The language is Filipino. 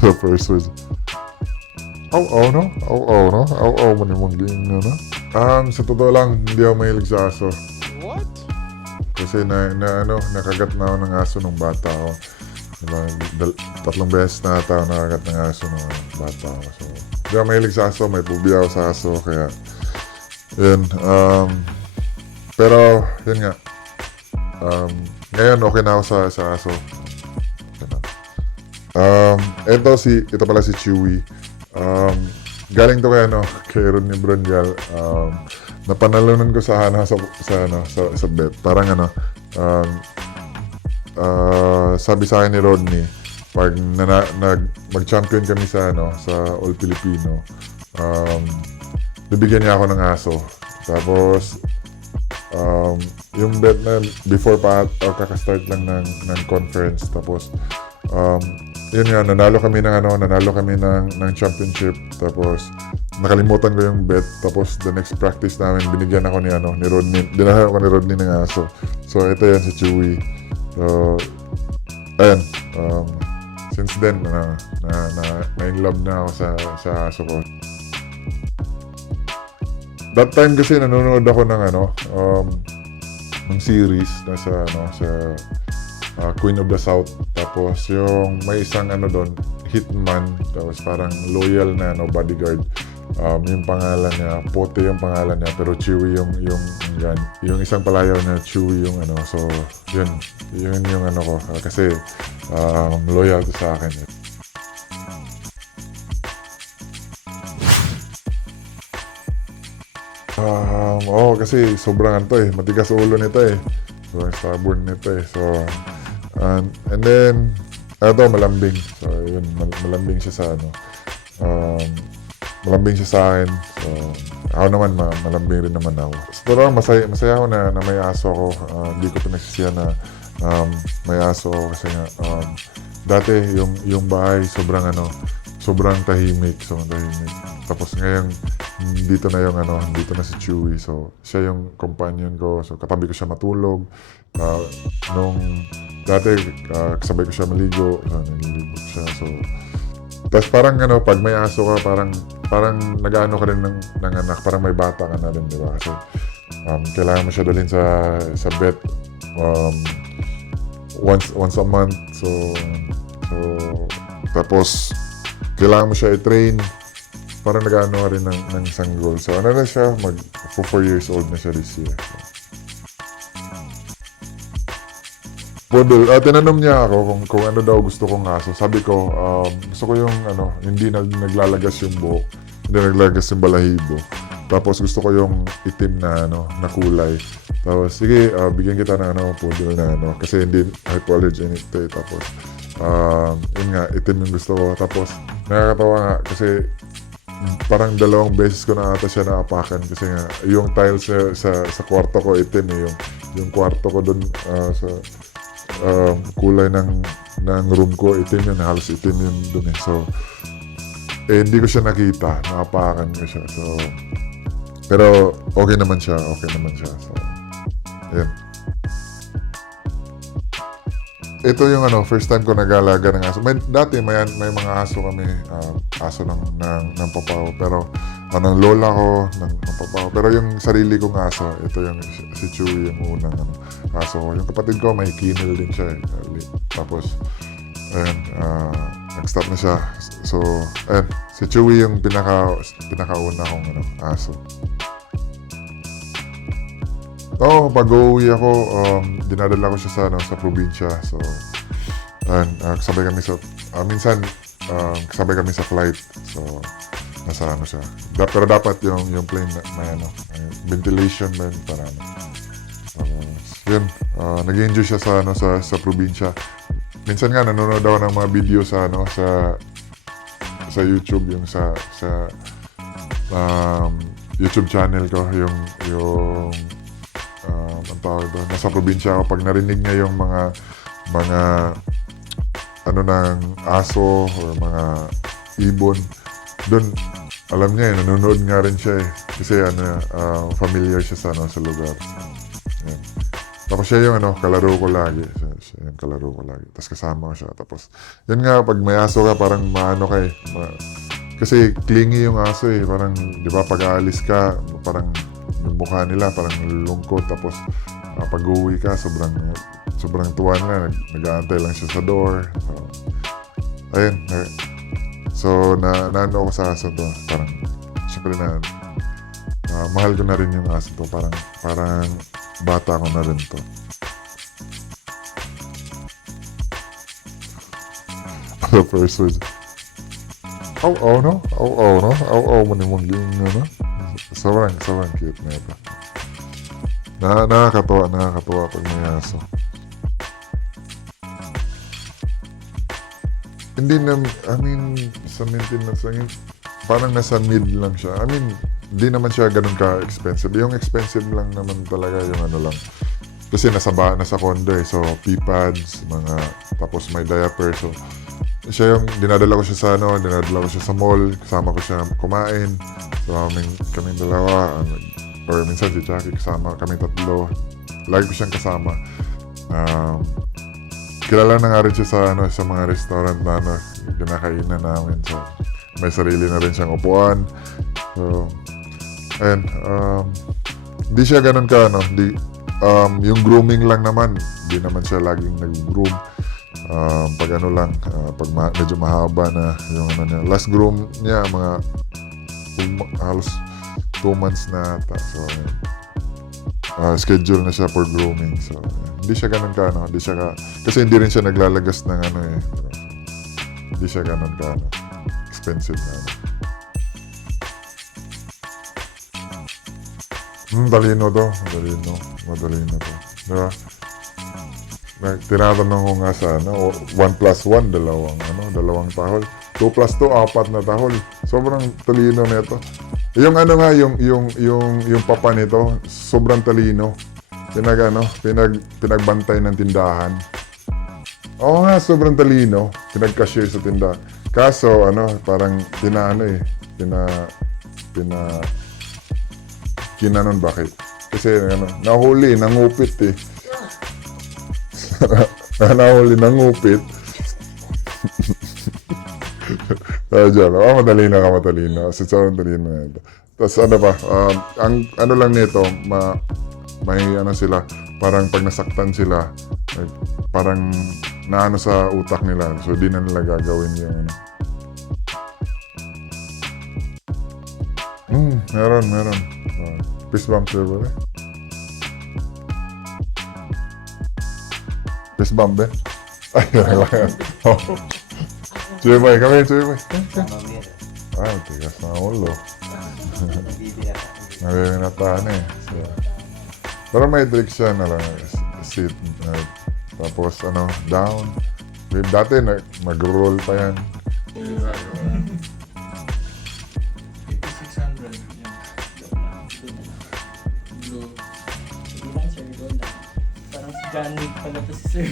the first words. No? No? Mo ni mong giing, ano? Sa totoo lang, hindi ako mahilig sa aso. What? Kasi nakagat na ako ng aso nung bata ako. Diba? 3 beses na ata ako nakagat ng aso nung bata ako. So, hindi ako mahilig sa aso, may phobia ako sa aso, kaya, yun. Pero, yun nga. Ngayon, okay na ako sa aso. Okay na. Ito pala si Chewy. Galing to kay Rodney Bronjal. Napanalunan ko sa bet. Parang sabi sa akin ni Rodney, pag mag-champion kami sa All Filipino, bibigyan niya ako ng aso. Tapos, yung bet na before pa kakastart lang ng conference. Tapos, yun nga, nanalo kami ng championship. Tapos, nakalimutan ko yung bet. Tapos, the next practice namin, binigyan ako ni Rodney. Dinala ako ni Rodney ng aso. So, ito yan si Chewy. So, ayan. Since then, na-in love na ako sa aso ko. That time kasi nanonood ako ng series na sa Queen of the South. Tapos yung may isang doon, hitman, tapos parang loyal na bodyguard. Yung pangalan niya, Pote yung pangalan niya, pero Chewy yung isang palayaw niya, Chewy yung so yun yung ko, kasi loyal to sa akin. Kasi sobrang matigas ulo nito sobrang stubborn nito So, and then, malambing. So, yun, malambing siya sa malambing siya sa akin. So, ako naman, malambing rin naman ako. So, pero masaya ako na may aso ako. Hindi ko pinagsisihan na may aso ako kasi nga, dati yung bahay sobrang tahimik. Tapos ngayon, dito na si Chewy. So, siya yung companion ko. So, katabi ko siya matulog. Nung dati, kasabay ko siya maligo. So, naliligo siya. So, tapos parang pag may aso ka, parang nag-ano ka rin ng anak. Parang may bata ka na rin, di ba? Kasi, kailangan mo siya dalhin sa vet once a month. So, tapos, kailangan mo siya i-train. Parang nag-ano rin ng sanggol. So, na siya? 4 years old na siya this year. Poodle, tinanong niya ako kung ano daw gusto kong aso. Sabi ko, gusto ko yung hindi naglalagas yung buhok, hindi naglalagas yung balahibo. Tapos gusto ko yung itim na kulay. Tapos sige, bigyan kita ng poodle na kasi hindi hypoallergenic ito. Tapos yun nga, itim yung gusto ko. Tapos nakakatawa nga kasi parang 2 beses ko na ata siya naapakan kasi nga yung tiles sa kwarto ko itim yung kwarto ko dun sa kulay ng room ko itim yun, halos itim yun dun So, hindi ko siya nakita, naapakan ko siya. So, pero okay naman siya. So, yun. Ito yung first time ko nag-alaga ng aso. Dati may mga aso kami, aso ng papaw. Pero ng lola ko, ng papaw. Pero yung sarili kong aso, ito yung si Chewy, yung unang aso ko. Yung kapatid ko, may kennel din siya. Tapos, ayun, nag-stop na siya. So, ayun, si Chewy yung pinakauna kong aso. Pag-uwi ako, dinadala ko siya sa probinsya. So, kasabay kami minsan, kasabay kami sa flight. So, nasa siya. Pero dapat yung plane may ventilation man para yun, nag-enjoy siya sa probinsya. Minsan nga, nanonood ako ng mga video sa YouTube, yung sa YouTube channel ko, yung ang tawag doon, nasa probinsya ako, pag narinig niya yung mga ng aso o mga ibon, doon alam niya nanonood nga rin siya kasi familiar siya sa lugar. Yan. Tapos siya yung ano, kalaro ko lagi. Siya yung kalaro ko lagi. Tapos kasama ko siya. Tapos, yun nga, pag may aso ka, parang maano ka eh. Kasi clingy yung aso eh. Parang, di ba, pag aalis ka, parang yung mukha nila, parang nalulungkot. Tapos, pag uwi ka, sobrang tuwa na. Nag-aantay lang siya sa door. So, ayun. So, naano ako sa aso to. Parang, syempre mahal ko na rin yung aso to. Parang bata ko na rin to. The first words. No? No? Mo ni mong yung ano? Sobrang cute na ito. Nakakatuwa pag may aso. Hindi na, sa maintenance lang yun, parang nasa mid lang siya. Hindi naman siya ganun ka-expensive. Yung expensive lang naman talaga yung ano lang. Kasi nasa condo eh. So, pee pads, tapos may diaper. So, siya yung, dinadala ko siya sa mall. Kasama ko siya kumain. So, kaming dalawa. Or minsan si Jackie kasama, kaming tatlo. Lagi ko siyang kasama. Kilala na nga rin siya sa mga restaurant na kinakainan namin. So, may sarili na rin siyang upuan. So, ayun. Di siya ganun ka, yung grooming lang naman. Di naman siya laging nag-groom. Pag medyo mahaba na yung ano niya. Last groom niya, halos 2 months na ata. So, schedule na siya for grooming. So, hindi siya ganun ka, kasi hindi rin siya naglalagas ng hindi siya ganun ka, expensive na Talino to. Madalino to. Diba? Tinatanong ko nga sa 1 plus 1, dalawang tahol. 2 plus 2, 4 na tahol. Sobrang talino nito. Yung yung papa nito, sobrang talino. Pinagbantay ng tindahan. Oo nga, sobrang talino. Pinag-cashier sa tindahan. Kaso, parang kinanon bakit? Kasi, nahuli, nangupit eh. Nahuli, nangupit. Diyan, matalino. So, sobrang talino na ito. Tapos, ang lang nito, may sila, parang pag nasaktan sila, parang naano sa utak nila. So, di na nila gagawin yung Meron. Fist bump sir ba? Fist bump eh? Ay, lang. Chuy kami. Ay, tigas na ulo. Nabibinataan eh. So, pero may trick siya sit. Tapos down. Dati mag-roll pa yan. 600. Blue. Hindi lang sir, doon lang. Parang si John Wick pala to si sir.